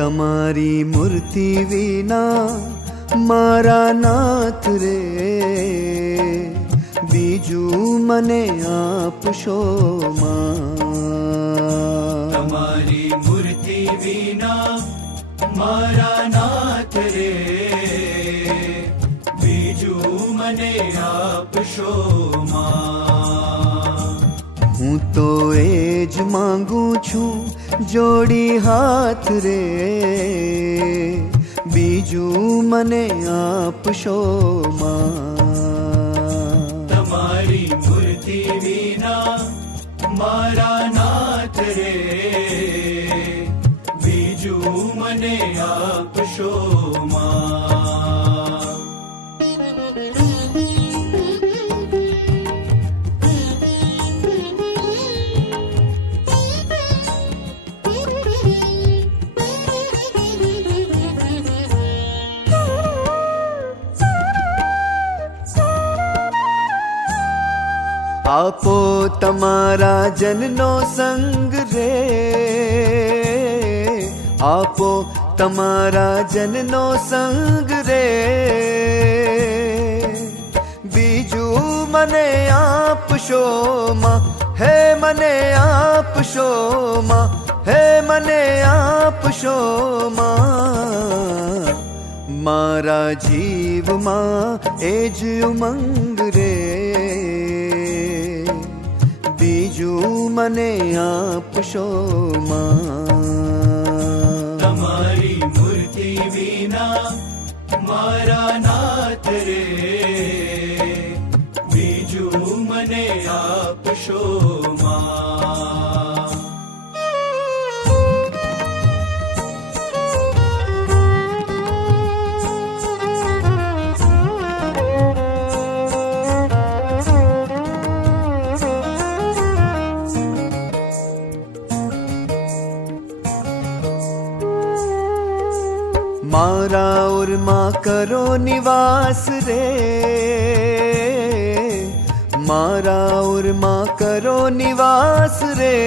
તમારી મૂર્તિ વિના મારા નાથ રે, બીજું મને આપશો માં. તમારી મૂર્તિ વિના મારા નાથ રે, બીજું મને આપશો માં. હું તો એ જ માંગુ છું જોડી હાથ રે, બીજું મને આપશો માં. તમારી મૂર્તિ વિના મારા નાથ રે, બીજું મને આપશો માં. આપો તમારા જનનો સંગ રે, આપો તમારા જનનો સંગ રે, બીજું મને આપશો માં. હે મને આપશો માં, હે મને આપશો માં. મારા જીવમાં એ જ ઉમંગ રે, બીજું મને આપશો માં. તમારી મૂર્તિ વિના મારા નાથ રે, બીજું મને આપશો માં. મારા ઉરમાં કરો નિવાસ રે, મારા ઉરમાં કરો નિવાસ રે.